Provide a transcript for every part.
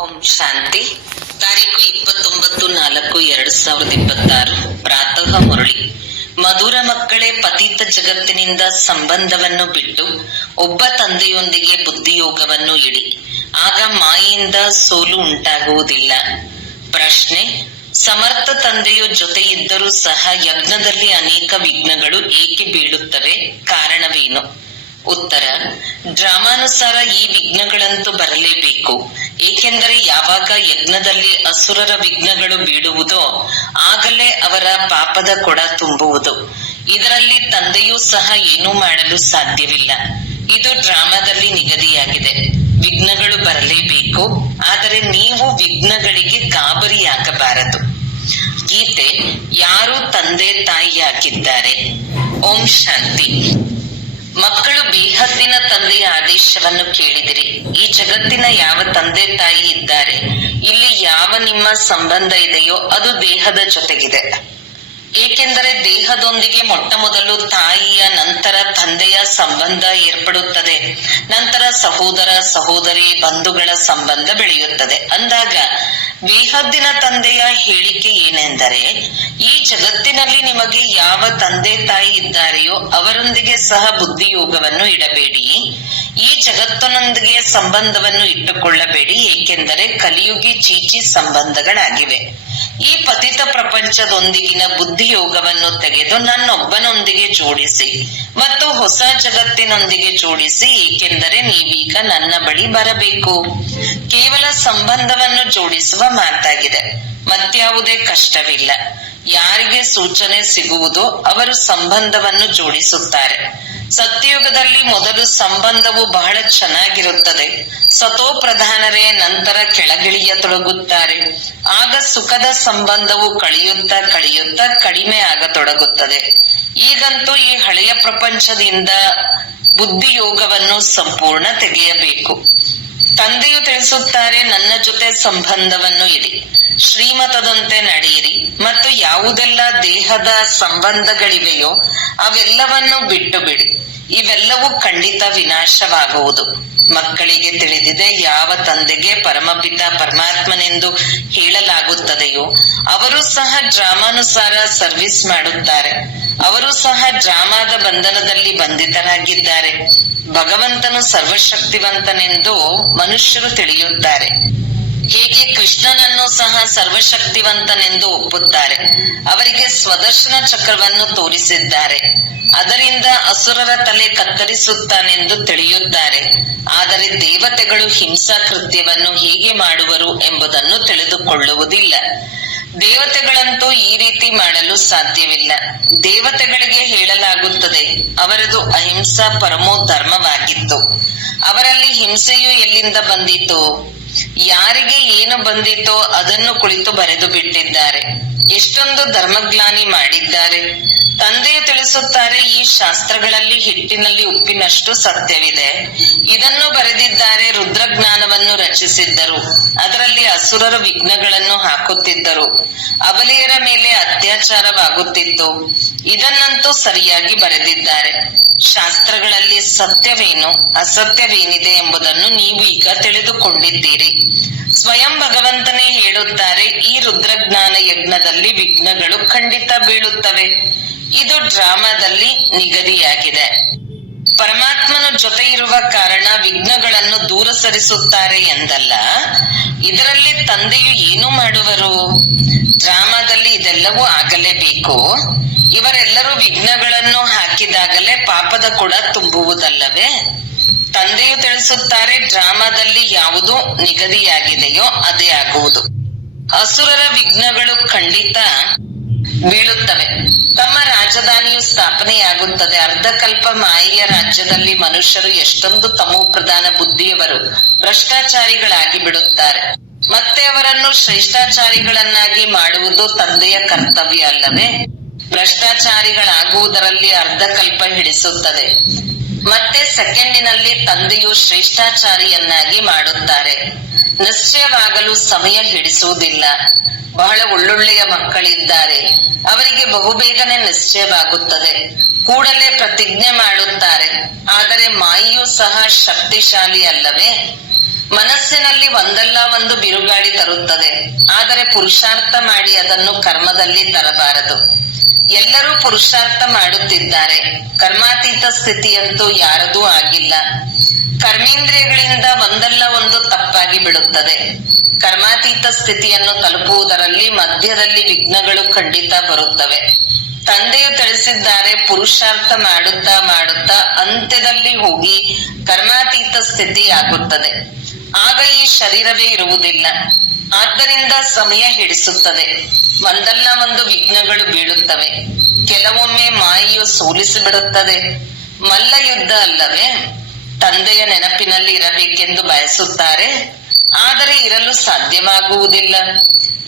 ಓಂ ಶಾಂತಿ. ತಾರೀಕು 29/4/2026 ಪ್ರಾತಃ ಮುರಳಿ. ಮಧುರ ಮಕ್ಕಳೇ, ಪತಿತ ಜಗತ್ತಿನಿಂದ ಸಂಬಂಧವನ್ನು ಬಿಟ್ಟು ಒಬ್ಬ ತಂದೆಯೊಂದಿಗೆ ಬುದ್ಧಿಯೋಗವನ್ನು ಇಡಿ. ಆಗ ಮಾಯೆಯಿಂದ ಸೋಲು ಉಂಟಾಗುವುದಿಲ್ಲ. ಪ್ರಶ್ನೆ: ಸಮರ್ಥ ತಂದೆಯ ಜೊತೆ ಇದ್ದರೂ ಸಹ ಯಜ್ಞದಲ್ಲಿ ಅನೇಕ ವಿಘ್ನಗಳು ಏಕೆ ಬೀಳುತ್ತವೆ? ಕಾರಣವೇನು? ಉತ್ತರ: ಡ್ರಾಮಾನುಸಾರ ಈ ವಿಘ್ನಗಳಂತೂ ಬರಲೇಬೇಕು. ಏಕೆಂದರೆ ಯಾವಾಗ ಯಜ್ಞದಲ್ಲಿ ಅಸುರರ ವಿಘ್ನಗಳು ಬೀಳುವುದೋ ಆಗಲೇ ಅವರ ಪಾಪದ ಕೊಡ ತುಂಬುವುದು. ಇದರಲ್ಲಿ ತಂದೆಯೂ ಸಹ ಏನೂ ಮಾಡಲು ಸಾಧ್ಯವಿಲ್ಲ. ಇದು ಡ್ರಾಮಾದಲ್ಲಿ ನಿಗದಿಯಾಗಿದೆ. ವಿಘ್ನಗಳು ಬರಲೇಬೇಕು. ಆದರೆ ನೀವು ವಿಘ್ನಗಳಿಗೆ ಗಾಬರಿಯಾಗಬಾರದು. ಗೀತೆ: ಯಾರು ತಂದೆ ತಾಯಿಯಾಗಿದ್ದಾರೆ? ಓಂ ಶಾಂತಿ. ಮಕ್ಕಳು, ಬೇಹದ್ದಿನ ತಂದೆಯ ಆದೇಶವನ್ನು ಕೇಳಿದಿರಿ. ಈ ಜಗತ್ತಿನ ಯಾವ ತಂದೆ ತಾಯಿ ಇದ್ದಾರೆ, ಇಲ್ಲಿ ಯಾವ ನಿಮ್ಮ ಸಂಬಂಧ ಇದೆಯೋ ಅದು ದೇಹದ ಜೊತೆಗಿದೆ. ಏಕೆಂದರೆ ದೇಹದೊಂದಿಗೆ ಮೊಟ್ಟ ಮೊದಲು ತಾಯಿಯ, ನಂತರ ತಂದೆಯ ಸಂಬಂಧ ಏರ್ಪಡುತ್ತದೆ. ನಂತರ ಸಹೋದರ ಸಹೋದರಿ ಬಂಧುಗಳ ಸಂಬಂಧ ಬೆಳೆಯುತ್ತದೆ. ಅಂದಾಗ ಬೇಹದ್ದಿನ ತಂದೆಯ ಹೇಳಿಕೆ ಏನೆಂದರೆ, ಈ ಜಗತ್ತಿನಲ್ಲಿ ನಿಮಗೆ ಯಾವ ತಂದೆ ತಾಯಿ ಇದ್ದಾರೆಯೋ ಅವರೊಂದಿಗೆ ಸಹ ಬುದ್ಧಿಯೋಗವನ್ನು ಇಡಬೇಡಿ. ಈ ಜಗತ್ತಿನೊಂದಿಗೆ ಸಂಬಂಧವನ್ನು ಇಟ್ಟುಕೊಳ್ಳಬೇಡಿ. ಏಕೆಂದರೆ ಕಲಿಯುಗಿ ಚೀಚಿ ಸಂಬಂಧಗಳಾಗಿವೆ. ಈ ಪತಿತ ಪ್ರಪಂಚದೊಂದಿಗಿನ ಬುದ್ಧಿಯೋಗವನ್ನು ತೆಗೆದು ನನ್ನೊಬ್ಬನೊಂದಿಗೆ ಜೋಡಿಸಿ ಮತ್ತು ಹೊಸ ಜಗತ್ತಿನೊಂದಿಗೆ ಜೋಡಿಸಿ. ಏಕೆಂದರೆ ನೀವೀಗ ನನ್ನ ಬಳಿ ಬರಬೇಕು. ಕೇವಲ ಸಂಬಂಧವನ್ನು ಜೋಡಿಸುವ ಮಾತಾಗಿದೆ, ಮತ್ಯಾವುದೇ ಕಷ್ಟವಿಲ್ಲ. ಯಾರಿಗೆ ಸೂಚನೆ ಸಿಗುವುದೋ ಅವರು ಸಂಬಂಧವನ್ನು ಜೋಡಿಸುತ್ತಾರೆ. ಸತ್ಯಯುಗದಲ್ಲಿ ಮೊದಲು ಸಂಬಂಧವು ಬಹಳ ಚೆನ್ನಾಗಿರುತ್ತದೆ. ಸತೋ ಪ್ರಧಾನರೇ ನಂತರ ಕೆಳಗಿಳಿಯತೊಡಗುತ್ತಾರೆ. ಆಗ ಸುಖದ ಸಂಬಂಧವು ಕಳೆಯುತ್ತಾ ಕಳೆಯುತ್ತಾ ಕಡಿಮೆ ಆಗತೊಡಗುತ್ತದೆ. ಈಗಂತೂ ಈ ಹಳೆಯ ಪ್ರಪಂಚದಿಂದ ಬುದ್ಧಿಯೋಗವನ್ನು ಸಂಪೂರ್ಣ ತೆಗೆಯಬೇಕು. ತಂದೆಯು ತಿಳಿಸುತ್ತಾರೆ, ನನ್ನ ಜೊತೆ ಸಂಬಂಧವನ್ನು ಇಡಿ, ಶ್ರೀಮತದಂತೆ ನಡೆಯಿರಿ ಮತ್ತು ಯಾವುದೆಲ್ಲ ದೇಹದ ಸಂಬಂಧಗಳಿವೆಯೋ ಅವೆಲ್ಲವನ್ನು ಬಿಟ್ಟು ಬಿಡಿ. ಇವೆಲ್ಲವೂ ಖಂಡಿತ ವಿನಾಶವಾಗುವುದು. ಮಕ್ಕಳಿಗೆ ತಿಳಿದಿದೆ, ಯಾವ ತಂದೆಗೆ ಪರಮಪಿತ ಪರಮಾತ್ಮನೆಂದು ಹೇಳಲಾಗುತ್ತದೆಯೋ ಅವರು ಸಹ ಡ್ರಾಮಾನುಸಾರ ಸರ್ವಿಸ್ ಮಾಡುತ್ತಾರೆ. ಅವರು ಸಹ ಡ್ರಾಮಾದ ಬಂಧನದಲ್ಲಿ ಬಂಧಿತರಾಗಿದ್ದಾರೆ. ಭಗವಂತನು ಸರ್ವಶಕ್ತಿವಂತನೆಂದು ಮನುಷ್ಯರು ತಿಳಿಯುತ್ತಾರೆ. ಹೇಗೆ ಕೃಷ್ಣನನ್ನು ಸಹ ಸರ್ವಶಕ್ತಿವಂತನೆಂದು ಒಪ್ಪುತ್ತಾರೆ. ಅವರಿಗೆ ಸ್ವದರ್ಶನ ಚಕ್ರವನ್ನು ತೋರಿಸಿದ್ದಾರೆ. ಅದರಿಂದ ಅಸುರರ ತಲೆ ಕತ್ತರಿಸುತ್ತಾನೆಂದು ತಿಳಿಯುತ್ತಾರೆ. ಆದರೆ ದೇವತೆಗಳು ಹಿಂಸಾ ಕೃತ್ಯವನ್ನು ಹೇಗೆ ಮಾಡುವರು ಎಂಬುದನ್ನು ತಿಳಿದುಕೊಳ್ಳುವುದಿಲ್ಲ. ದೇವತೆಗಳಂತೂ ಈ ರೀತಿ ಮಾಡಲು ಸಾಧ್ಯವಿಲ್ಲ. ದೇವತೆಗಳಿಗೆ ಹೇಳಲಾಗುತ್ತದೆ, ಅವರದು ಅಹಿಂಸಾ ಪರಮೋ ಧರ್ಮವಾಗಿತ್ತು. ಅವರಲ್ಲಿ ಹಿಂಸೆಯು ಎಲ್ಲಿಂದ ಬಂದಿತು? ಯಾರಿಗೆ ಏನು ಬಂದಿತೋ ಅದನ್ನು ಕುಳಿತು ಬರೆದು ಬಿಟ್ಟಿದ್ದಾರೆ. ಎಷ್ಟೊಂದು ಧರ್ಮಗ್ಲಾನಿ ಮಾಡಿದ್ದಾರೆ. ತಂದೆಯು ತಿಳಿಸುತ್ತಾರೆ, ಈ ಶಾಸ್ತ್ರಗಳಲ್ಲಿ ಹಿಟ್ಟಿನಲ್ಲಿ ಉಪ್ಪಿನಷ್ಟು ಸತ್ಯವಿದೆ. ಇದನ್ನು ಬರೆದಿದ್ದಾರೆ. ರುದ್ರಜ್ಞಾನವನ್ನು ರಚಿಸಿದ್ದರು. ಅದರಲ್ಲಿ ಅಸುರರ ವಿಘ್ನಗಳನ್ನು ಹಾಕುತ್ತಿದ್ದರು. ಅಬಲೆಯರ ಮೇಲೆ ಅತ್ಯಾಚಾರವಾಗುತ್ತಿತ್ತು. ಇದನ್ನಂತೂ ಸರಿಯಾಗಿ ಬರೆದಿದ್ದಾರೆ. ಶಾಸ್ತ್ರಗಳಲ್ಲಿ ಸತ್ಯವೇನು ಅಸತ್ಯವೇನಿದೆ ಎಂಬುದನ್ನು ನೀವು ಈಗ ತಿಳಿದುಕೊಂಡಿದ್ದೀರಿ. ಸ್ವಯಂ ಭಗವಂತನೇ ಹೇಳುತ್ತಾರೆ, ಈ ರುದ್ರಜ್ಞಾನ ಯಜ್ಞದಲ್ಲಿ ವಿಘ್ನಗಳು ಖಂಡಿತ ಬೀಳುತ್ತವೆ. ಇದು ಡ್ರಾಮಾದಲ್ಲಿ ನಿಗದಿಯಾಗಿದೆ. ಪರಮಾತ್ಮನ ಜೊತೆ ಇರುವ ಕಾರಣ ವಿಘ್ನಗಳನ್ನು ದೂರ ಸರಿಸುತ್ತಾರೆ ಎಂದಲ್ಲ. ಇದರಲ್ಲಿ ತಂದೆಯು ಏನು ಮಾಡುವರು? ಡ್ರಾಮಾದಲ್ಲಿ ಇದೆಲ್ಲವೂ ಆಗಲೇಬೇಕು. ಇವರೆಲ್ಲರೂ ವಿಘ್ನಗಳನ್ನು ಹಾಕಿದಾಗಲೇ ಪಾಪದ ಕೊಡ ತುಂಬುವುದಲ್ಲವೇ? ತಂದೆಯು ತಿಳಿಸುತ್ತಾರೆ, ಡ್ರಾಮಾದಲ್ಲಿ ಯಾವುದು ನಿಗದಿಯಾಗಿದೆಯೋ ಅದೇ ಆಗುವುದು. ಅಸುರರ ವಿಘ್ನಗಳು ಖಂಡಿತ ಬೀಳುತ್ತವೆ. ತಮ್ಮ ರಾಜಧಾನಿಯು ಸ್ಥಾಪನೆಯಾಗುತ್ತದೆ. ಅರ್ಧಕಲ್ಪ ಮಾಯೆಯ ರಾಜ್ಯದಲ್ಲಿ ಮನುಷ್ಯರು ಎಷ್ಟೊಂದು ತಮೋ ಪ್ರಧಾನ ಬುದ್ಧಿಯವರು ಭ್ರಷ್ಟಾಚಾರಿಗಳಾಗಿ ಬಿಡುತ್ತಾರೆ. ಮತ್ತೆ ಅವರನ್ನು ಶ್ರೇಷ್ಠಾಚಾರಿಗಳನ್ನಾಗಿ ಮಾಡುವುದು ತಂದೆಯ ಕರ್ತವ್ಯ ಅಲ್ಲವೇ? ಭ್ರಷ್ಟಾಚಾರಿಗಳಾಗುವುದರಲ್ಲಿ ಅರ್ಧಕಲ್ಪ ಹಿಡಿಸುತ್ತದೆ. ಮತ್ತೆ ಸೆಕೆಂಡಿನಲ್ಲಿ ತಂದೆಯು ಶ್ರೇಷ್ಠಾಚಾರಿಯನ್ನಾಗಿ ಮಾಡುತ್ತಾರೆ. ನಿಶ್ಚಯವಾಗಲು ಸಮಯ ಹಿಡಿಸುವುದಿಲ್ಲ. ಬಹಳ ಒಳ್ಳೊಳ್ಳೆಯ ಮಕ್ಕಳಿದ್ದಾರೆ, ಅವರಿಗೆ ಬಹುಬೇಗನೆ ನಿಶ್ಚಯವಾಗುತ್ತದೆ, ಕೂಡಲೇ ಪ್ರತಿಜ್ಞೆ ಮಾಡುತ್ತಾರೆ. ಆದರೆ ಮಾಯೆಯೂ ಸಹ ಶಕ್ತಿಶಾಲಿ ಅಲ್ಲವೇ? ಮನಸ್ಸಿನಲ್ಲಿ ಒಂದಲ್ಲ ಒಂದು ಬಿರುಗಾಳಿ ತರುತ್ತದೆ, ಆದರೆ ಪುರುಷಾರ್ಥ ಮಾಡಿ ಅದನ್ನು ಕರ್ಮದಲ್ಲಿ ತರಬಾರದು. ಎಲ್ಲರೂ ಪುರುಷಾರ್ಥ ಮಾಡುತ್ತಿದ್ದಾರೆ, ಕರ್ಮಾತೀತ ಸ್ಥಿತಿಯಂತೂ ಯಾರದೂ ಆಗಿಲ್ಲ. ಕರ್ಮೇಂದ್ರಿಯಗಳಿಂದ ಒಂದಲ್ಲ ಒಂದು ತಪ್ಪಾಗಿ ಬಿಡುತ್ತದೆ. ಕರ್ಮಾತೀತ ಸ್ಥಿತಿಯನ್ನು ತಲುಪುವುದರಲ್ಲಿ ಮಧ್ಯದಲ್ಲಿ ವಿಘ್ನಗಳು ಖಂಡಿತ ಬರುತ್ತವೆ. ತಂದೆಯು ತಿಳಿಸಿದ್ದಾರೆ, ಪುರುಷಾರ್ಥ ಮಾಡುತ್ತಾ ಮಾಡುತ್ತಾ ಅಂತ್ಯದಲ್ಲಿ ಹೋಗಿ ಕರ್ಮಾತೀತ ಸ್ಥಿತಿ ಆಗುತ್ತದೆ. ಆಗ ಈ ಶರೀರವೇ ಇರುವುದಿಲ್ಲ. ಆದ್ದರಿಂದ ಸಮಯ ಹಿಡಿಸುತ್ತದೆ, ಒಂದಲ್ಲ ಒಂದು ವಿಘ್ನಗಳು ಬೀಳುತ್ತವೆ. ಕೆಲವೊಮ್ಮೆ ಮಾಯೆಯು ಸೋಲಿಸಿ ಬಿಡುತ್ತದೆ. ಮಲ್ಲ ಯುದ್ಧ ಅಲ್ಲವೇ? ತಂದೆಯ ನೆನಪಿನಲ್ಲಿ ಇರಬೇಕೆಂದು ಬಯಸುತ್ತಾರೆ, ಆದರೆ ಇರಲು ಸಾಧ್ಯವಾಗುವುದಿಲ್ಲ.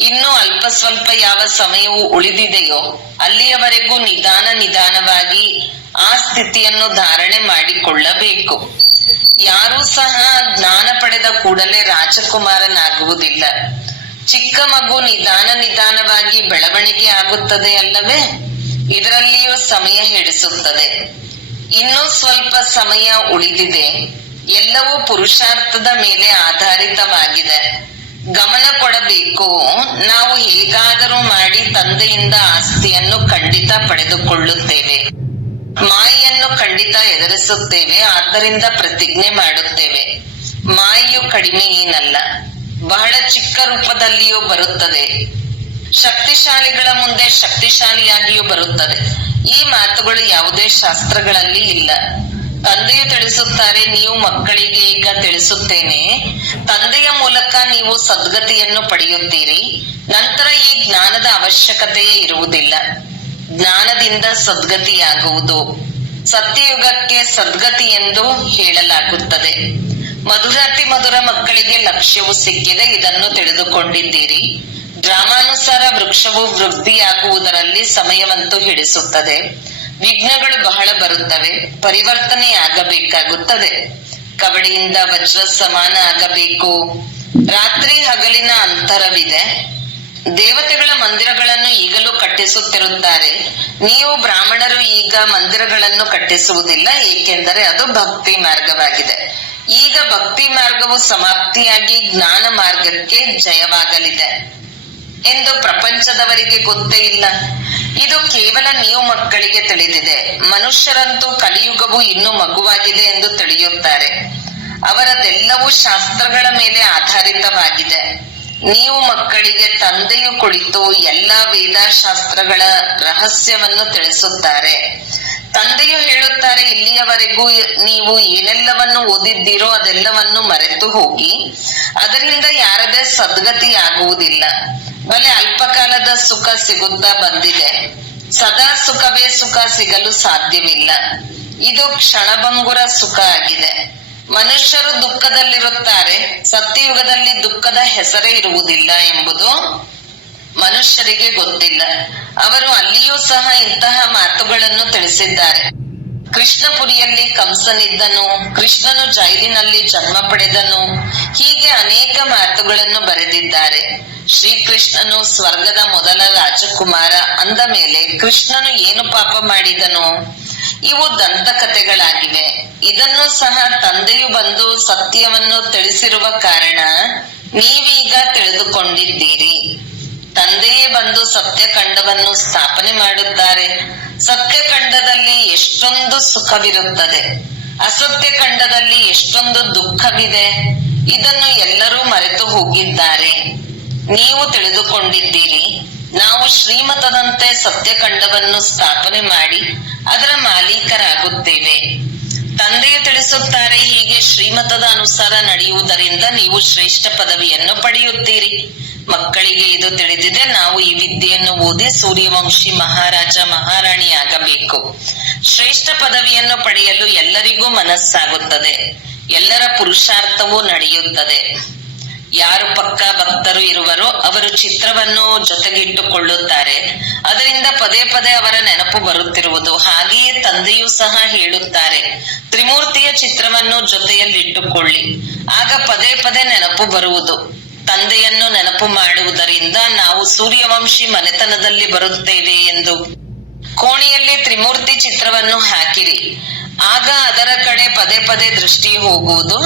ಇನ್ನು ಅಲ್ಪ ಸ್ವಲ್ಪ ಯಾವ ಸಮಯವು ಉಳಿದಿದೆಯೋ ಅಲ್ಲಿಯವರೆಗೂ ನಿಧಾನವಾಗಿ ಆ ಸ್ಥಿತಿಯನ್ನು ಧಾರಣೆ ಮಾಡಿಕೊಳ್ಳಬೇಕು. ಯಾರೂ ಸಹ ಜ್ಞಾನ ಪಡೆದ ಕೂಡಲೇ ರಾಜಕುಮಾರನಾಗುವುದಿಲ್ಲ. ಚಿಕ್ಕ ಮಗು ನಿಧಾನವಾಗಿ ಬೆಳವಣಿಗೆ ಆಗುತ್ತದೆ ಅಲ್ಲವೇ? ಇದರಲ್ಲಿಯೂ ಸಮಯ ಹಿಡಿಸುತ್ತದೆ. ಇನ್ನೂ ಸ್ವಲ್ಪ ಸಮಯ ಉಳಿದಿದೆ. ಎಲ್ಲವೂ ಪುರುಷಾರ್ಥದ ಮೇಲೆ ಆಧಾರಿತವಾಗಿದೆ. ಗಮನ ಕೊಡಬೇಕು. ನಾವು ಹೇಗಾದರೂ ಮಾಡಿ ತಂದೆಯಿಂದ ಆಸ್ತಿಯನ್ನು ಖಂಡಿತ ಪಡೆದುಕೊಳ್ಳುತ್ತೇವೆ, ಮಾಯೆಯನ್ನು ಖಂಡಿತ ಎದುರಿಸುತ್ತೇವೆ. ಆದ್ದರಿಂದ ಪ್ರತಿಜ್ಞೆ ಮಾಡುತ್ತೇವೆ. ಮಾಯೆಯು ಕಡಿಮೆ ಏನಲ್ಲ, ಬಹಳ ಚಿಕ್ಕ ರೂಪದಲ್ಲಿಯೂ ಬರುತ್ತದೆ. ಶಕ್ತಿಶಾಲಿಗಳ ಮುಂದೆ ಶಕ್ತಿಶಾಲಿಯಾಗಿಯೂ ಬರುತ್ತದೆ. ಈ ಮಾತುಗಳು ಯಾವುದೇ ಶಾಸ್ತ್ರಗಳಲ್ಲಿ ಇಲ್ಲ. ತಂದೆಯು ತಿಳಿಸುತ್ತಾರೆ, ನೀವು ಮಕ್ಕಳಿಗೆ ಈಗ ತಿಳಿಸುತ್ತೇನೆ, ತಂದೆಯ ಮೂಲಕ ನೀವು ಸದ್ಗತಿಯನ್ನು ಪಡೆಯುತ್ತೀರಿ. ನಂತರ ಈ ಜ್ಞಾನದ ಅವಶ್ಯಕತೆಯೇ ಇರುವುದಿಲ್ಲ. ಜ್ಞಾನದಿಂದ ಸದ್ಗತಿಯಾಗುವುದು. ಸತ್ಯಯುಗಕ್ಕೆ ಸದ್ಗತಿ ಎಂದು ಹೇಳಲಾಗುತ್ತದೆ. ಮಧುರಾತಿ ಮಧುರ ಮಕ್ಕಳಿಗೆ ಲಕ್ಷ್ಯವು ಸಿಕ್ಕಿದೆ, ಇದನ್ನು ತಿಳಿದುಕೊಂಡಿದ್ದೀರಿ. ಡ್ರಾಮಾನುಸಾರ ವೃಕ್ಷವು ವೃದ್ಧಿಯಾಗುವುದರಲ್ಲಿ ಸಮಯವಂತೂ ಹಿಡಿಸುತ್ತದೆ. ವಿಘ್ನಗಳು ಬಹಳ ಬರುತ್ತವೆ. ಪರಿವರ್ತನೆ ಆಗಬೇಕಾಗುತ್ತದೆ. ಕಬಡಿಯಿಂದ ವಜ್ರ ಸಮಾನ ಆಗಬೇಕು. ರಾತ್ರಿ ಹಗಲಿನ ಅಂತರವಿದೆ. ದೇವತೆಗಳ ಮಂದಿರಗಳನ್ನು ಈಗಲೂ ಕಟ್ಟಿಸುತ್ತಿರುತ್ತಾರೆ. ನೀವು ಬ್ರಾಹ್ಮಣರು ಈಗ ಮಂದಿರಗಳನ್ನು ಕಟ್ಟಿಸುವುದಿಲ್ಲ, ಏಕೆಂದರೆ ಅದು ಭಕ್ತಿ ಮಾರ್ಗವಾಗಿದೆ. ಈಗ ಭಕ್ತಿ ಮಾರ್ಗವು ಸಮಾಪ್ತಿಯಾಗಿ ಜ್ಞಾನ ಮಾರ್ಗಕ್ಕೆ ಜಯವಾಗಲಿದೆ ಎಂದು ಪ್ರಪಂಚದವರಿಗೆ ಗೊತ್ತೇ ಇಲ್ಲ. ಇದು ಕೇವಲ ನೀವು ಮಕ್ಕಳಿಗೆ ತಿಳಿದಿದೆ. ಮನುಷ್ಯರಂತೂ ಕಲಿಯುಗವು ಇನ್ನೂ ಮಗುವಾಗಿದೆ ಎಂದು ತಿಳಿಯುತ್ತಾರೆ. ಅವರದೆಲ್ಲವೂ ಶಾಸ್ತ್ರಗಳ ಮೇಲೆ ಆಧಾರಿತವಾಗಿದೆ. ನೀವು ಮಕ್ಕಳಿಗೆ ತಂದೆಯು ಕುಳಿತು ಎಲ್ಲಾ ವೇದಶಾಸ್ತ್ರಗಳ ರಹಸ್ಯವನ್ನು ತಿಳಿಸುತ್ತಾರೆ. ತಂದೆಯು ಹೇಳುತ್ತಾರೆ, ಇಲ್ಲಿಯವರೆಗೂ ನೀವು ಏನೆಲ್ಲವನ್ನು ಓದಿದ್ದೀರೋ ಅದೆಲ್ಲವನ್ನು ಮರೆತು ಹೋಗಿ. ಅದರಿಂದ ಯಾರದೇ ಸದ್ಗತಿ ಆಗುವುದಿಲ್ಲ. ಬಲೆ ಅಲ್ಪಕಾಲದ ಸುಖ ಸಿಗುತ್ತಾ ಬಂದಿದೆ. ಸದಾ ಸುಖವೇ ಸುಖ ಸಿಗಲು ಸಾಧ್ಯವಿಲ್ಲ. ಇದು ಕ್ಷಣಭಂಗುರ ಸುಖ ಆಗಿದೆ. ಮನುಷ್ಯರು ದುಃಖದಲ್ಲಿರುತ್ತಾರೆ. ಸತ್ಯಯುಗದಲ್ಲಿ ದುಃಖದ ಹೆಸರೇ ಇರುವುದಿಲ್ಲ ಎಂಬುದು ಮನುಷ್ಯರಿಗೆ ಗೊತ್ತಿಲ್ಲ. ಅವರು ಅಲ್ಲಿಯೂ ಸಹ ಇಂತಹ ಮಾತುಗಳನ್ನು ತಿಳಿಸಿದ್ದಾರೆ. ಕೃಷ್ಣಪುರಿಯಲ್ಲಿ ಕಂಸನಿದ್ದನು, ಕೃಷ್ಣನು ಜೈಲಿನಲ್ಲಿ ಜನ್ಮ ಪಡೆದನು, ಹೀಗೆ ಅನೇಕ ಮಾತುಗಳನ್ನು ಬರೆದಿದ್ದಾರೆ. ಶ್ರೀಕೃಷ್ಣನು ಸ್ವರ್ಗದ ಮೊದಲ ರಾಜಕುಮಾರ ಅಂದ ಮೇಲೆ ಕೃಷ್ಣನು ಏನು ಪಾಪ ಮಾಡಿದನು? ಇವು ದಂತಕಥೆಗಳಾಗಿವೆ. ಇದನ್ನು ಸಹ ತಂದೆಯು ಬಂದು ಸತ್ಯವನ್ನು ತಿಳಿಸಿರುವ ಕಾರಣ ನೀವೀಗ ತಿಳಿದುಕೊಂಡಿದ್ದೀರಿ. ತಂದೆಯೇ ಬಂದು ಸತ್ಯಖಂಡವನ್ನು ಸ್ಥಾಪನೆ ಮಾಡುತ್ತಾರೆ. ಸತ್ಯಖಂಡದಲ್ಲಿ ಎಷ್ಟೊಂದು ಸುಖವಿರುತ್ತದೆ, ಅಸತ್ಯಖಂಡದಲ್ಲಿ ಎಷ್ಟೊಂದು ದುಃಖವಿದೆ. ಇದನ್ನು ಎಲ್ಲರೂ ಮರೆತು ಹೋಗಿದ್ದಾರೆ. ನೀವು ತಿಳಿದುಕೊಂಡಿದ್ದೀರಿ. ನಾವು ಶ್ರೀಮತದಂತೆ ಸತ್ಯಖಂಡವನ್ನು ಸ್ಥಾಪನೆ ಮಾಡಿ ಅದರ ಮಾಲೀಕರಾಗುತ್ತೇವೆ. ತಂದೆಯು ತಿಳಿಸುತ್ತಾರೆ, ಹೀಗೆ ಶ್ರೀಮತದ ಅನುಸಾರ ನಡೆಯುವುದರಿಂದ ನೀವು ಶ್ರೇಷ್ಠ ಪದವಿಯನ್ನು ಪಡೆಯುತ್ತೀರಿ. ಮಕ್ಕಳಿಗೆ ಇದು ತಿಳಿದಿದೆ. ನಾವು ಈ ವಿದ್ಯೆಯನ್ನು ಓದಿ ಸೂರ್ಯವಂಶಿ ಮಹಾರಾಜ ಮಹಾರಾಣಿ ಆಗಬೇಕು. ಶ್ರೇಷ್ಠ ಪದವಿಯನ್ನು ಪಡೆಯಲು ಎಲ್ಲರಿಗೂ ಮನಸ್ಸಾಗುತ್ತದೆ. ಎಲ್ಲರ ಪುರುಷಾರ್ಥವೂ ನಡೆಯುತ್ತದೆ. ಯಾರು ಪಕ್ಕಾ ಭಕ್ತರು ಇರುವರೋ ಅವರು ಚಿತ್ರವನ್ನು ಜೊತೆಗಿಟ್ಟುಕೊಳ್ಳುತ್ತಾರೆ. ಅದರಿಂದ ಪದೇ ಪದೇ ಅವರ ನೆನಪು ಬರುತ್ತಿರುವುದು. ಹಾಗೆಯೇ ತಂದೆಯೂ ಸಹ ಹೇಳುತ್ತಾರೆ, ತ್ರಿಮೂರ್ತಿಯ ಚಿತ್ರವನ್ನು ಜೊತೆಯಲ್ಲಿಟ್ಟುಕೊಳ್ಳಿ, ಆಗ ಪದೇ ಪದೇ ನೆನಪು ಬರುವುದು. ತಂದೆಯನ್ನು ನೆನಪು ಮಾಡುವುದರಿಂದ ನಾವು ಸೂರ್ಯವಂಶಿ ಮನೆತನದಲ್ಲಿ ಬರುತ್ತೇವೆ ಎಂದು. ಕೋಣೆಯಲ್ಲಿ ತ್ರಿಮೂರ್ತಿ ಚಿತ್ರವನ್ನು ಹಾಕಿರಿ. ಆಗ ಅದರ ಕಡೆ ಪದೇ ಪದೇ ದೃಷ್ಟಿ ಹೋಗುವುದು.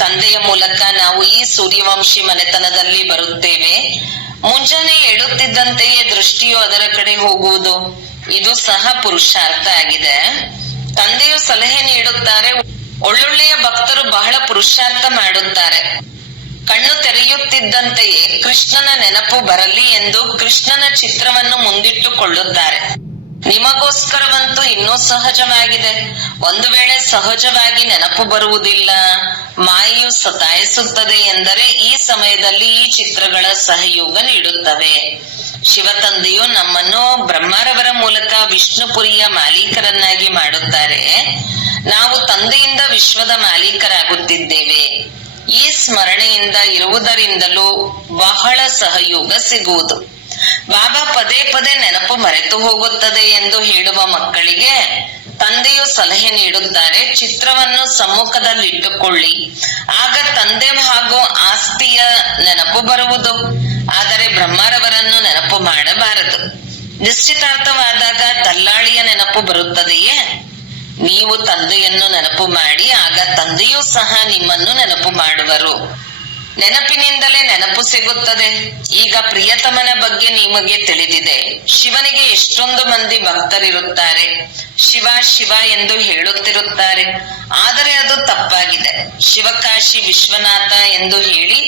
ತಂದೆಯ ಮೂಲಕ ನಾವು ಈ ಸೂರ್ಯವಂಶಿ ಮನೆತನದಲ್ಲಿ ಬರುತ್ತೇವೆ. ಮುಂಜಾನೆ ಏಳುತ್ತಿದ್ದಂತೆಯೇ ದೃಷ್ಟಿಯು ಅದರ ಕಡೆ ಹೋಗುವುದು. ಇದು ಸಹ ಪುರುಷಾರ್ಥ ಆಗಿದೆ. ತಂದೆಯು ಸಲಹೆ ನೀಡುತ್ತಾರೆ, ಒಳ್ಳೊಳ್ಳೆಯ ಭಕ್ತರು ಬಹಳ ಪುರುಷಾರ್ಥ ಮಾಡುತ್ತಾರೆ. ಕಣ್ಣು ತೆರೆಯುತ್ತಿದ್ದಂತೆಯೇ ಕೃಷ್ಣನ ನೆನಪು ಬರಲಿ ಎಂದು ಕೃಷ್ಣನ ಚಿತ್ರವನ್ನು ಮುಂದಿಟ್ಟುಕೊಳ್ಳುತ್ತಾರೆ. ನಿಮಗೋಸ್ಕರವಂತೂ ಇನ್ನೂ ಸಹಜವಾಗಿದೆ. ಒಂದು ವೇಳೆ ಸಹಜವಾಗಿ ನೆನಪು ಬರುವುದಿಲ್ಲ, ಮಾಯೆಯು ಸತಾಯಿಸುತ್ತದೆ ಎಂದರೆ ಈ ಸಮಯದಲ್ಲಿ ಈ ಚಿತ್ರಗಳ ಸಹಯೋಗ ನೀಡುತ್ತವೆ. ಶಿವತಂದೆಯು ನಮ್ಮನ್ನು ಬ್ರಹ್ಮರವರ ಮೂಲಕ ವಿಷ್ಣುಪುರಿಯ ಮಾಲೀಕರನ್ನಾಗಿ ಮಾಡುತ್ತಾರೆ. ನಾವು ತಂದೆಯಿಂದ ವಿಶ್ವದ ಮಾಲೀಕರಾಗುತ್ತಿದ್ದೇವೆ. ಈ ಸ್ಮರಣೆಯಿಂದ ಇರುವುದರಿಂದಲೂ ಬಹಳ ಸಹಯೋಗ ಸಿಗುವುದು. ಬಾಬಾ ಪದೇ ಪದೇ ನೆನಪು ಮರೆತು ಹೋಗುತ್ತದೆ ಎಂದು ಹೇಳುವ ಮಕ್ಕಳಿಗೆ ತಂದೆಯು ಸಲಹೆ ನೀಡುತ್ತಾರೆ, ಚಿತ್ರವನ್ನು ಸಮ್ಮುಖದಲ್ಲಿಟ್ಟುಕೊಳ್ಳಿ. ಆಗ ತಂದೆ ಹಾಗೂ ಆಸ್ತಿಯ ನೆನಪು ಬರುವುದು. ಆದರೆ ಬ್ರಹ್ಮರವರನ್ನು ನೆನಪು ಮಾಡಬಾರದು. ನಿಶ್ಚಿತಾರ್ಥವಾದಾಗ ದಲ್ಲಾಳಿಯ ನೆನಪು ಬರುತ್ತದೆಯೇ? ನೀವು ತಂದೆಯನ್ನು ನೆನಪು ಮಾಡಿ, ಆಗ ತಂದೆಯೂ ಸಹ ನಿಮ್ಮನ್ನು ನೆನಪು ಮಾಡುವರು. ನೆನಪಿನಿಂದಲೇ ನೆನಪು ಸಿಗುತ್ತದೆ. ಈಗ ಪ್ರಿಯತಮನ ಬಗ್ಗೆ ನಿಮಗೆ ತಿಳಿದಿದೆ. ಶಿವನಿಗೆ ಎಷ್ಟೊಂದು ಮಂದಿ ಭಕ್ತರಿರುತ್ತಾರೆ. ಶಿವ ಶಿವ ಎಂದು ಹೇಳುತ್ತಿರುತ್ತಾರೆ. ಆದರೆ ಅದು ತಪ್ಪಾಗಿದೆ. ಶಿವಕಾಶಿ ವಿಶ್ವನಾಥ ಎಂದು ಹೇಳಿ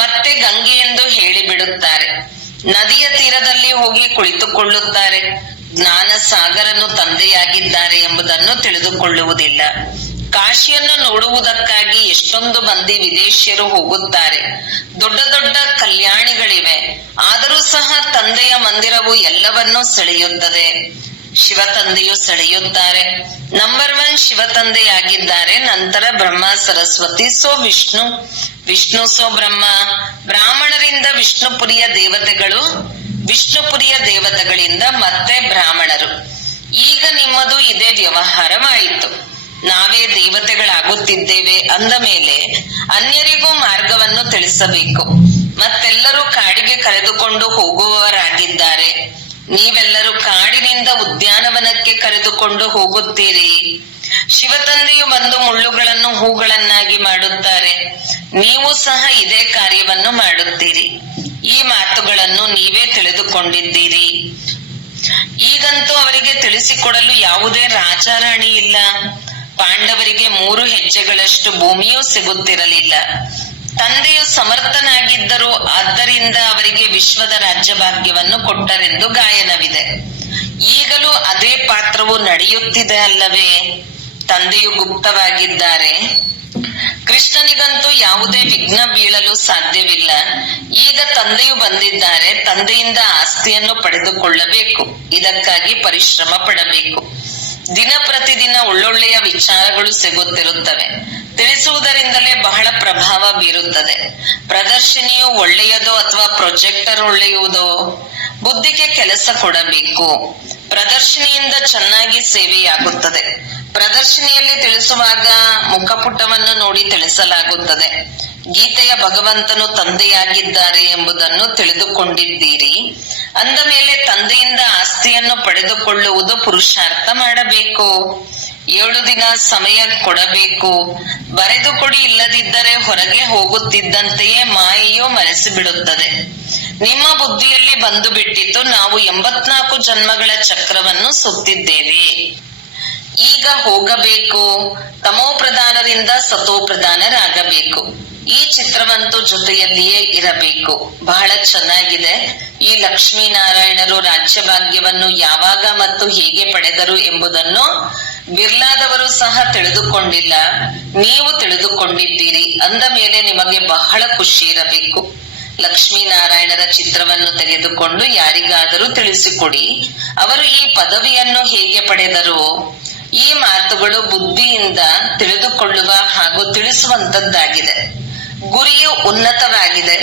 ಮತ್ತೆ ಗಂಗೆ ಎಂದು ಹೇಳಿಬಿಡುತ್ತಾರೆ. ನದಿಯ ತೀರದಲ್ಲಿ ಹೋಗಿ ಕುಳಿತುಕೊಳ್ಳುತ್ತಾರೆ. ಜ್ಞಾನ ಸಾಗರನು ತಂದೆಯಾಗಿದ್ದಾರೆ ಎಂಬುದನ್ನು ತಿಳಿದುಕೊಳ್ಳುವುದಿಲ್ಲ. ಕಾಶಿಯನ್ನು ನೋಡುವುದಕ್ಕಾಗಿ ಎಷ್ಟೊಂದು ಮಂದಿ ವಿದೇಶಿಯರು ಹೋಗುತ್ತಾರೆ. ದೊಡ್ಡ ದೊಡ್ಡ ಕಲ್ಯಾಣಿಗಳಿವೆ. ಆದರೂ ಸಹ ತಂದೆಯ ಮಂದಿರವು ಎಲ್ಲವನ್ನೂ ಸೆಳೆಯುತ್ತದೆ. ಶಿವ ತಂದೆಯು ಸೆಳೆಯುತ್ತಾರೆ. ನಂಬರ್ 1 ಶಿವ ತಂದೆಯಾಗಿದ್ದಾರೆ. ನಂತರ ಬ್ರಹ್ಮ ಸರಸ್ವತಿ, ಸೋ ವಿಷ್ಣು, ವಿಷ್ಣು ಸೋ ಬ್ರಹ್ಮ. ಬ್ರಾಹ್ಮಣರಿಂದ ವಿಷ್ಣುಪುರಿಯ ದೇವತೆಗಳು, ವಿಷ್ಣುಪುರಿಯ ದೇವತೆಗಳಿಂದ ಮತ್ತೆ ಬ್ರಾಹ್ಮಣರು. ಈಗ ನಿಮ್ಮದು ಇದೇ ವ್ಯವಹಾರವಾಯಿತು. ನಾವೇ ದೇವತೆಗಳಾಗುತ್ತಿದ್ದೇವೆ ಅಂದ ಮೇಲೆ ಅನ್ಯರಿಗೂ ಮಾರ್ಗವನ್ನು ತಿಳಿಸಬೇಕು. ಮತ್ತೆಲ್ಲರೂ ಕಾಡಿಗೆ ಕರೆದುಕೊಂಡು ಹೋಗುವವರಾಗಿದ್ದಾರೆ. ನೀವೆಲ್ಲರೂ ಕಾಡಿನಿಂದ ಉದ್ಯಾನವನಕ್ಕೆ ಕರೆದುಕೊಂಡು ಹೋಗುತ್ತೀರಿ. ಶಿವತಂದೆಯು ಬಂದು ಮುಳ್ಳುಗಳನ್ನು ಹೂಗಳನ್ನಾಗಿ ಮಾಡುತ್ತಾರೆ. ನೀವು ಸಹ ಇದೇ ಕಾರ್ಯವನ್ನು ಮಾಡುತ್ತೀರಿ. ಈ ಮಾತುಗಳನ್ನು ನೀವೇ ತಿಳಿದುಕೊಂಡಿದ್ದೀರಿ. ಈಗಂತೂ ಅವರಿಗೆ ತಿಳಿಸಿಕೊಡಲು ಯಾವುದೇ ರಾಜಾರಾಣಿ ಇಲ್ಲ. ಪಾಂಡವರಿಗೆ 3 ಹೆಜ್ಜೆಗಳಷ್ಟು ಭೂಮಿಯೂ ಸಿಗುತ್ತಿರಲಿಲ್ಲ. ತಂದೆಯು ಸಮರ್ಥನಾಗಿದ್ದರು, ಆದ್ದರಿಂದ ಅವರಿಗೆ ವಿಶ್ವದ ರಾಜ್ಯಭಾಗ್ಯವನ್ನು ಕೊಟ್ಟರೆಂದು ಗಾಯನವಿದೆ. ಈಗಲೂ ಅದೇ ಪಾತ್ರವು ನಡೆಯುತ್ತಿದೆ ಅಲ್ಲವೇ? ತಂದೆಯು ಗುಪ್ತವಾಗಿದ್ದಾರೆ. ಕೃಷ್ಣನಿಗಂತೂ ಯಾವುದೇ ವಿಘ್ನ ಬೀಳಲು ಸಾಧ್ಯವಿಲ್ಲ. ಈಗ ತಂದೆಯು ಬಂದಿದ್ದಾರೆ. ತಂದೆಯಿಂದ ಆಸ್ತಿಯನ್ನು ಪಡೆದುಕೊಳ್ಳಬೇಕು. ಇದಕ್ಕಾಗಿ ಪರಿಶ್ರಮ ಪಡಬೇಕು. ದಿನ ಪ್ರತಿದಿನ ಒಳ್ಳೊಳ್ಳೆಯ ವಿಚಾರಗಳು ಸಿಗುತ್ತಿರುತ್ತವೆ. ತಿಳಿಸುವುದರಿಂದಲೇ ಬಹಳ ಪ್ರಭಾವ ಬೀರುತ್ತದೆ. ಪ್ರದರ್ಶನಿಯು ಒಳ್ಳೆಯದೋ ಅಥವಾ ಪ್ರೊಜೆಕ್ಟರ್ ಒಳ್ಳೆಯುವುದೋ? ಬುದ್ಧಿಗೆ ಕೆಲಸ ಕೊಡಬೇಕು. ಪ್ರದರ್ಶನಿಯಿಂದ ಚೆನ್ನಾಗಿ ಸೇವೆಯಾಗುತ್ತದೆ. ಪ್ರದರ್ಶನಿಯಲ್ಲಿ ತಿಳಿಸುವಾಗ ಮುಖಪುಟವನ್ನು ನೋಡಿ ತಿಳಿಸಲಾಗುತ್ತದೆ. ಗೀತೆಯ ಭಗವಂತನು ತಂದೆಯಾಗಿದ್ದಾರೆ ಎಂಬುದನ್ನು ತಿಳಿದುಕೊಂಡಿದ್ದೀರಿ. ಅಂದ ಮೇಲೆ ತಂದೆಯಿಂದ ಆಸ್ತಿಯನ್ನು ಪಡೆದುಕೊಳ್ಳುವುದು ಪುರುಷಾರ್ಥ ಮಾಡಬೇಕು. 7 ದಿನ ಸಮಯ ಕೊಡಬೇಕು. ಬರೆದು ಕೊಡಿ, ಇಲ್ಲದಿದ್ದರೆ ಹೊರಗೆ ಹೋಗುತ್ತಿದ್ದಂತೆಯೇ ಮಾಯೆಯು ಮರೆಸಿಬಿಡುತ್ತದೆ. ನಿಮ್ಮ ಬುದ್ಧಿಯಲ್ಲಿ ಬಂದು ಬಿಟ್ಟಿತು, ನಾವು 84 ಜನ್ಮಗಳ ಚಕ್ರವನ್ನು ಸುತ್ತಿದ್ದೇವೆ. ಈಗ ಹೋಗಬೇಕು. ತಮೋ ಪ್ರಧಾನರಿಂದ ಸತೋ ಪ್ರಧಾನರಾಗಬೇಕು. ಈ ಚಿತ್ರವಂತೂ ಜೊತೆಯಲ್ಲಿಯೇ ಇರಬೇಕು. ಬಹಳ ಚೆನ್ನಾಗಿದೆ. ಈ ಲಕ್ಷ್ಮೀನಾರಾಯಣರು ರಾಜ್ಯಭಾಗ್ಯವನ್ನು ಯಾವಾಗ ಮತ್ತು ಹೇಗೆ ಪಡೆದರು ಎಂಬುದನ್ನು ಬಿರ್ಲಾದವರು ಸಹ ತಿಳಿದುಕೊಂಡಿಲ್ಲ. ನೀವು ತಿಳಿದುಕೊಂಡಿದ್ದೀರಿ. ಅಂದ ಮೇಲೆ ನಿಮಗೆ ಬಹಳ ಖುಷಿ ಇರಬೇಕು. ಲಕ್ಷ್ಮೀನಾರಾಯಣರ ಚಿತ್ರವನ್ನು ತೆಗೆದುಕೊಂಡು ಯಾರಿಗಾದರೂ ತಿಳಿಸಿಕೊಡಿ, ಅವರು ಈ ಪದವಿಯನ್ನು ಹೇಗೆ ಪಡೆದರು. ಈ ಮಾತುಗಳು ಬುದ್ಧಿಯಿಂದ ತಿಳಿದುಕೊಳ್ಳುವ ಹಾಗೂ ತಿಳಿಸುವಂತದ್ದಾಗಿದೆ. ಗುರಿಯು ಉನ್ನತವಾಗಿದೆ.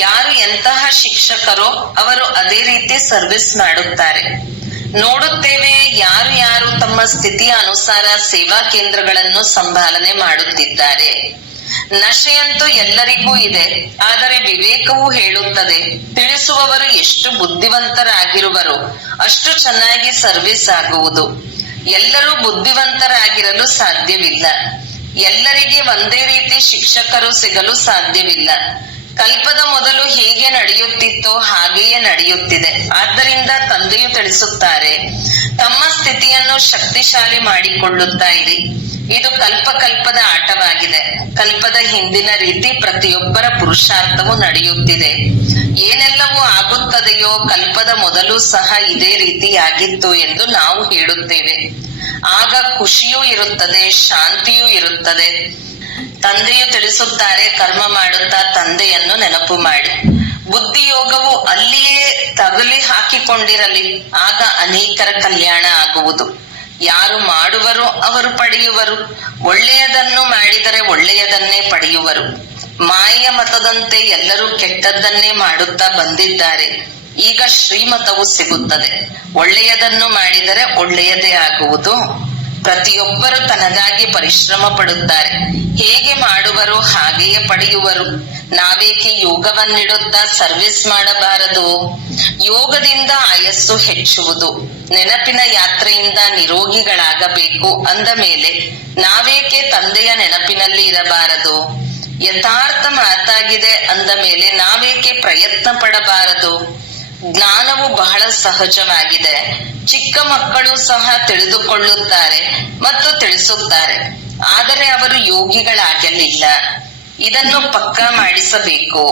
ಯಾರು ಎಂತಹ ಶಿಕ್ಷಕರೋ ಅವರು ಅದೇ ರೀತಿ ಸರ್ವಿಸ್ ಮಾಡುತ್ತಾರೆ. ನೋಡುತ್ತೇವೆ ಯಾರು ಯಾರು ತಮ್ಮ ಸ್ಥಿತಿಯ ಅನುಸಾರ ಸೇವಾ ಕೇಂದ್ರಗಳನ್ನು ಸಂಭಾಲನೆ ಮಾಡುತ್ತಿದ್ದಾರೆ. ನಶೆಯಂತೂ ಎಲ್ಲರಿಗೂ ಇದೆ, ಆದರೆ ವಿವೇಕವು ಹೇಳುತ್ತದೆ, ತಿಳಿಸುವವರು ಎಷ್ಟು ಬುದ್ಧಿವಂತರಾಗಿರುವರು ಅಷ್ಟು ಚೆನ್ನಾಗಿ ಸರ್ವಿಸ್ ಆಗುವುದು. ಎಲ್ಲರೂ ಬುದ್ಧಿವಂತರಾಗಿರಲು ಸಾಧ್ಯವಿಲ್ಲ. ಎಲ್ಲರಿಗೆ ಒಂದೇ ರೀತಿ ಶಿಕ್ಷಕರು ಸಿಗಲು ಸಾಧ್ಯವಿಲ್ಲ. ಕಲ್ಪದ ಮೊದಲು ಹೇಗೆ ನಡೆಯುತ್ತಿತ್ತೋ ಹಾಗೆಯೇ ನಡೆಯುತ್ತಿದೆ. ಆದ್ದರಿಂದ ತಂದೆಯು ತಿಳಿಸುತ್ತಾರೆ, ತಮ್ಮ ಸ್ಥಿತಿಯನ್ನು ಶಕ್ತಿಶಾಲಿ ಮಾಡಿಕೊಳ್ಳುತ್ತಾ ಇರಿ. ಇದು ಕಲ್ಪದ ಆಟವಾಗಿದೆ. ಕಲ್ಪದ ಹಿಂದಿನ ರೀತಿ ಪ್ರತಿಯೊಬ್ಬರ ಪುರುಷಾರ್ಥವು ನಡೆಯುತ್ತಿದೆ. ಏನೆಲ್ಲವೂ ಆಗುತ್ತದೆಯೋ ಕಲ್ಪದ ಮೊದಲು ಸಹ ಇದೇ ರೀತಿಯಾಗಿತ್ತು ಎಂದು ನಾವು ಹೇಳುತ್ತೇವೆ. ಆಗ ಖುಷಿಯೂ ಇರುತ್ತದೆ, ಶಾಂತಿಯೂ ಇರುತ್ತದೆ. ತಂದೆಯು ತಿಳಿಸುತ್ತಾರೆ, ಕರ್ಮ ಮಾಡುತ್ತಾ ತಂದೆಯನ್ನು ನೆನಪು ಮಾಡಿ. ಬುದ್ಧಿಯೋಗವು ಅಲ್ಲಿಯೇ ತಗಲಿ ಹಾಕಿಕೊಂಡಿರಲಿ, ಆಗ ಅನೇಕರ ಕಲ್ಯಾಣ ಆಗುವುದು. ಯಾರು ಮಾಡುವರು ಅವರು ಪಡೆಯುವರು. ಒಳ್ಳೆಯದನ್ನು ಮಾಡಿದರೆ ಒಳ್ಳೆಯದನ್ನೇ ಪಡೆಯುವರು. ಮಾಯೆಯ ಮತದಂತೆ ಎಲ್ಲರೂ ಕೆಟ್ಟದ್ದನ್ನೇ ಮಾಡುತ್ತಾ ಬಂದಿದ್ದಾರೆ. ಈಗ ಶ್ರೀಮತವು ಸಿಗುತ್ತದೆ. ಒಳ್ಳೆಯದನ್ನು ಮಾಡಿದರೆ ಒಳ್ಳೆಯದೇ ಆಗುವುದು. ಪ್ರತಿಯೊಬ್ಬರು ತನಗಾಗಿ ಪರಿಶ್ರಮ ಪಡುತ್ತಾರೆ. ಹೇಗೆ ಮಾಡುವರು ಹಾಗೆಯೇ ಪಡೆಯುವರು. ನಾವೇಕೆ ಯೋಗವನ್ನಿಡುತ್ತಾ ಸರ್ವಿಸ್ ಮಾಡಬಾರದು? ಯೋಗದಿಂದ ಆಯಸ್ಸು ಹೆಚ್ಚುವುದು. ನೆನಪಿನ ಯಾತ್ರೆಯಿಂದ ನಿರೋಗಿಗಳಾಗಬೇಕು ಅಂದ ಮೇಲೆ ನಾವೇಕೆ ತಂದೆಯ ನೆನಪಿನಲ್ಲಿ ಇರಬಾರದು? ಯಥಾರ್ಥ ಮಾತಾಗಿದೆ ಅಂದ ಮೇಲೆ ನಾವೇಕೆ ಪ್ರಯತ್ನ ಪಡಬಾರದು? ಜ್ಞಾನವು ಬಹಳ ಸಹಜವಾಗಿದೆ. ಚಿಕ್ಕ ಮಕ್ಕಳು ಸಹ ತಿಳಿದುಕೊಳ್ಳುತ್ತಾರೆ ಮತ್ತು ತಿಳಿಸುತ್ತಾರೆ, ಆದರೆ ಅವರು ಯೋಗಿಗಳಾಗಲಿಲ್ಲ. ಇದನ್ನು ಪಕ್ಕಾ ಮಾಡಿಸಬೇಕು.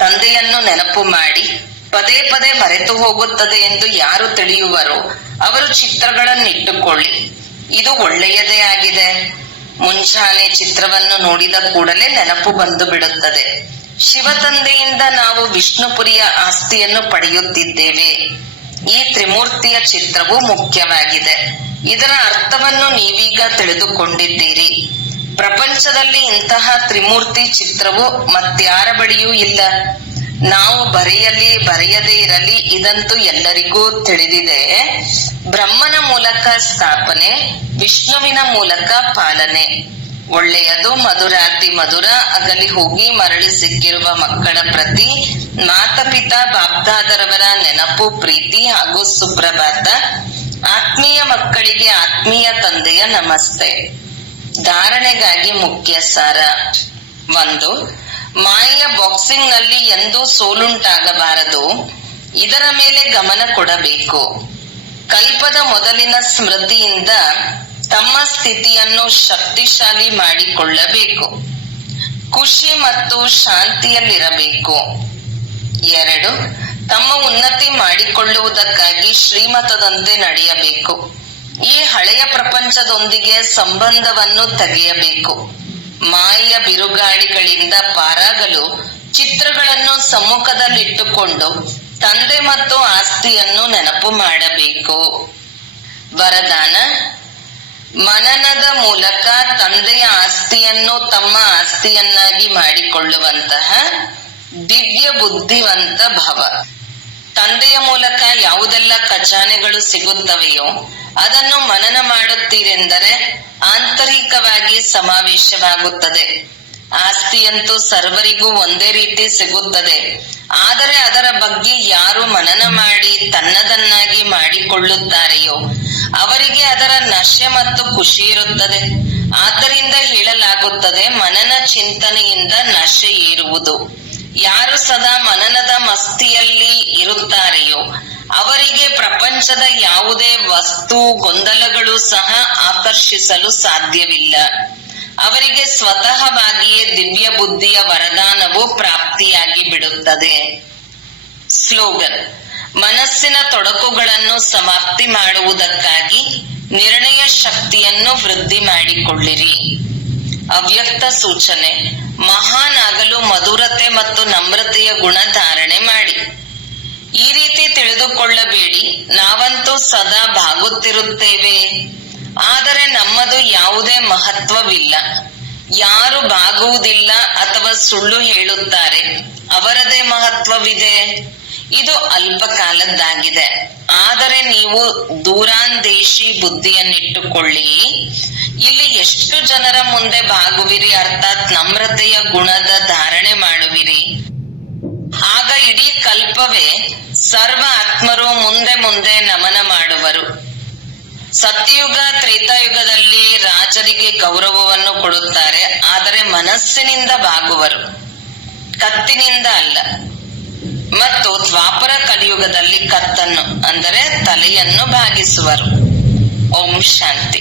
ತಂದೆಯನ್ನು ನೆನಪು ಮಾಡಿ. ಪದೇ ಪದೇ ಮರೆತು ಹೋಗುತ್ತದೆ ಎಂದು ಯಾರು ತಿಳಿಯುವರೋ ಅವರು ಚಿತ್ರಗಳನ್ನಿಟ್ಟುಕೊಳ್ಳಿ. ಇದು ಒಳ್ಳೆಯದೇ ಆಗಿದೆ. ಮುಂಜಾನೆ ಚಿತ್ರವನ್ನು ನೋಡಿದ ಕೂಡಲೇ ನೆನಪು ಬಂದು ಬಿಡುತ್ತದೆ. ಶಿವ ತಂದೆಯಿಂದ ನಾವು ವಿಷ್ಣುಪುರಿಯ ಆಸ್ತಿಯನ್ನು ಪಡೆಯುತ್ತಿದ್ದೇವೆ. ಈ ತ್ರಿಮೂರ್ತಿಯ ಚಿತ್ರವು ಮುಖ್ಯವಾಗಿದೆ. ಇದರ ಅರ್ಥವನ್ನು ನೀವೀಗ ತಿಳಿದುಕೊಂಡಿದ್ದೀರಿ. ಪ್ರಪಂಚದಲ್ಲಿ ಇಂತಹ ತ್ರಿಮೂರ್ತಿ ಚಿತ್ರವು ಮತ್ಯಾರ ಬಳಿಯೂ ಇಲ್ಲ. ನಾವು ಬರೆಯಲಿ ಬರೆಯದೇ ಇರಲಿ, ಇದಂತೂ ಎಲ್ಲರಿಗೂ ತಿಳಿದಿದೆ. ಬ್ರಹ್ಮನ ಮೂಲಕ ಸ್ಥಾಪನೆ, ವಿಷ್ಣುವಿನ ಮೂಲಕ ಪಾಲನೆ. ಒಳ್ಳೆಯದು ಮಧುರಾತಿ ಮಧುರ. ಅಗಲಿ ಹೋಗಿ ಮರಳಿ ಸಿಕ್ಕಿರುವ ಮಕ್ಕಳ ಪ್ರತಿ ಮಾತಪಿತಾ ಬಾಪ್ದಾದರವರ ನೆನಪು, ಪ್ರೀತಿ ಹಾಗೂ ಸುಪ್ರಭಾತ. ಆತ್ಮೀಯ ಮಕ್ಕಳಿಗೆ ಆತ್ಮೀಯ ತಂದೆಯ ನಮಸ್ತೆ. ಧಾರಣೆಗಾಗಿ ಮುಖ್ಯ ಸಾರ. 1. ಮಾಯೆಯ ಬಾಕ್ಸಿಂಗ್ ನಲ್ಲಿ ಎಂದೂ ಸೋಲುಂಟಾಗಬಾರದು. ಇದರ ಮೇಲೆ ಗಮನ ಕೊಡಬೇಕು. ಕಲ್ಪದ ಮೊದಲಿನ ಸ್ಮೃತಿಯಿಂದ ತಮ್ಮ ಸ್ಥಿತಿಯನ್ನು ಶಕ್ತಿಶಾಲಿ ಮಾಡಿಕೊಳ್ಳಬೇಕು. ಖುಷಿ ಮತ್ತು ಶಾಂತಿಯಲ್ಲಿರಬೇಕು. 2. ತಮ್ಮ ಉನ್ನತಿ ಮಾಡಿಕೊಳ್ಳುವುದಕ್ಕಾಗಿ ಶ್ರೀಮತದಂತೆ ನಡೆಯಬೇಕು. ಈ ಹಳೆಯ ಪ್ರಪಂಚದೊಂದಿಗೆ ಸಂಬಂಧವನ್ನು ತೆಗೆಯಬೇಕು. ಮಾಯೆಯ ಬಿರುಗಾಳಿಗಳಿಂದ ಪಾರಾಗಲು ಚಿತ್ರಗಳನ್ನು ಸಮ್ಮುಖದಲ್ಲಿಟ್ಟುಕೊಂಡು ತಂದೆ ಮತ್ತು ಆಸ್ತಿಯನ್ನು ನೆನಪು ಮಾಡಬೇಕು. ವರದಾನ: ಮನನದ ಮೂಲಕ ತಂದೆಯ ಆಸ್ತಿಯನ್ನು ತಮ್ಮ ಆಸ್ತಿಯನ್ನಾಗಿ ಮಾಡಿಕೊಳ್ಳುವಂತಹ ದಿವ್ಯ ಬುದ್ಧಿವಂತ ಭವ. ತಂದೆಯ ಮೂಲಕ ಯಾವುದೆಲ್ಲ ಖಜಾನೆಗಳು ಸಿಗುತ್ತವೆಯೋ ಅದನ್ನು ಮನನ ಮಾಡುತ್ತೀರೆಂದರೆ ಆಂತರಿಕವಾಗಿ ಸಮಾವೇಶವಾಗುತ್ತದೆ. ಆಸ್ತಿಯಂತೂ ಸರ್ವರಿಗೂ ಒಂದೇ ರೀತಿ ಸಿಗುತ್ತದೆ. ಆದರೆ ಅದರ ಬಗ್ಗೆ ಯಾರು ಮನನ ಮಾಡಿ ತನ್ನದನ್ನಾಗಿ ಮಾಡಿಕೊಳ್ಳುತ್ತಾರೆಯೋ ಅವರಿಗೆ ಅದರ ನಶೆ ಮತ್ತು ಖುಷಿ ಇರುತ್ತದೆ. ಆದ್ದರಿಂದ ಹೇಳಲಾಗುತ್ತದೆ, ಮನನ ಚಿಂತನೆಯಿಂದ ನಶೆ ಏರುವುದು. ಯಾರು ಸದಾ ಮನನದ ಮಸ್ತಿಯಲ್ಲಿ ಇರುತ್ತಾರೆಯೋ ಅವರಿಗೆ ಪ್ರಪಂಚದ ಯಾವುದೇ ವಸ್ತು ಗೊಂದಲಗಳು ಸಹ ಆಕರ್ಷಿಸಲು ಸಾಧ್ಯವಿಲ್ಲ. ಅವರಿಗೆ ಸ್ವತಃವಾಗಿಯೇ ದಿವ್ಯ ಬುದ್ಧಿಯ ವರದಾನವು ಪ್ರಾಪ್ತಿಯಾಗಿ ಬಿಡುತ್ತದೆ. ಸ್ಲೋಗನ್: ಮನಸ್ಸಿನ ತೊಡಕುಗಳನ್ನು ಸಮಾಪ್ತಿ ಮಾಡುವುದಕ್ಕಾಗಿ ನಿರ್ಣಯ ಶಕ್ತಿಯನ್ನು ವೃದ್ಧಿ ಮಾಡಿಕೊಳ್ಳಿರಿ. ಅವ್ಯಕ್ತ ಸೂಚನೆ: ಮಹಾನ್ ಆಗಲು ಮಧುರತೆ ಮತ್ತು ನಮ್ರತೆಯ ಗುಣ ಧಾರಣೆ ಮಾಡಿ. ಈ ರೀತಿ ತಿಳಿದುಕೊಳ್ಳಬೇಡಿ, ನಾವಂತೂ ಸದಾ ಬಾಗುತ್ತಿರುತ್ತೇವೆ, ಆದರೆ ನಮ್ಮದು ಯಾವುದೇ ಮಹತ್ವವಿಲ್ಲ. ಯಾರು ಬಾಗುವುದಿಲ್ಲ ಅಥವಾ ಸುಳ್ಳು ಹೇಳುತ್ತಾರೆ ಅವರದೇ ಮಹತ್ವವಿದೆ. ಇದು ಅಲ್ಪ ಕಾಲದ್ದಾಗಿದೆ. ಆದರೆ ನೀವು ದೂರಾಂದೇಶಿ ಬುದ್ಧಿಯನ್ನಿಟ್ಟುಕೊಳ್ಳಿ. ಇಲ್ಲಿ ಎಷ್ಟು ಜನರ ಮುಂದೆ ಬಾಗುವಿರಿ, ಅರ್ಥಾತ್ ನಮ್ರತೆಯ ಗುಣದ ಧಾರಣೆ ಮಾಡುವಿರಿ. ಆಗ ಇಡೀ ಕಲ್ಪವೇ ಸರ್ವ ಆತ್ಮರು ಮುಂದೆ ಮುಂದೆ ನಮನ ಮಾಡುವರು. ಸತ್ಯಯುಗ ತ್ರೇತಾಯುಗದಲ್ಲಿ ರಾಜರಿಗೆ ಗೌರವವನ್ನು ಕೊಡುತ್ತಾರೆ, ಆದರೆ ಮನಸ್ಸಿನಿಂದ ಬಾಗುವರು, ಕತ್ತಿನಿಂದ ಅಲ್ಲ. ಮತ್ತು ದ್ವಾಪರ ಕಲಿಯುಗದಲ್ಲಿ ಕತ್ತನ್ನು ಅಂದರೆ ತಲೆಯನ್ನು ಭಾಗಿಸುವರು. ಓಂ ಶಾಂತಿ.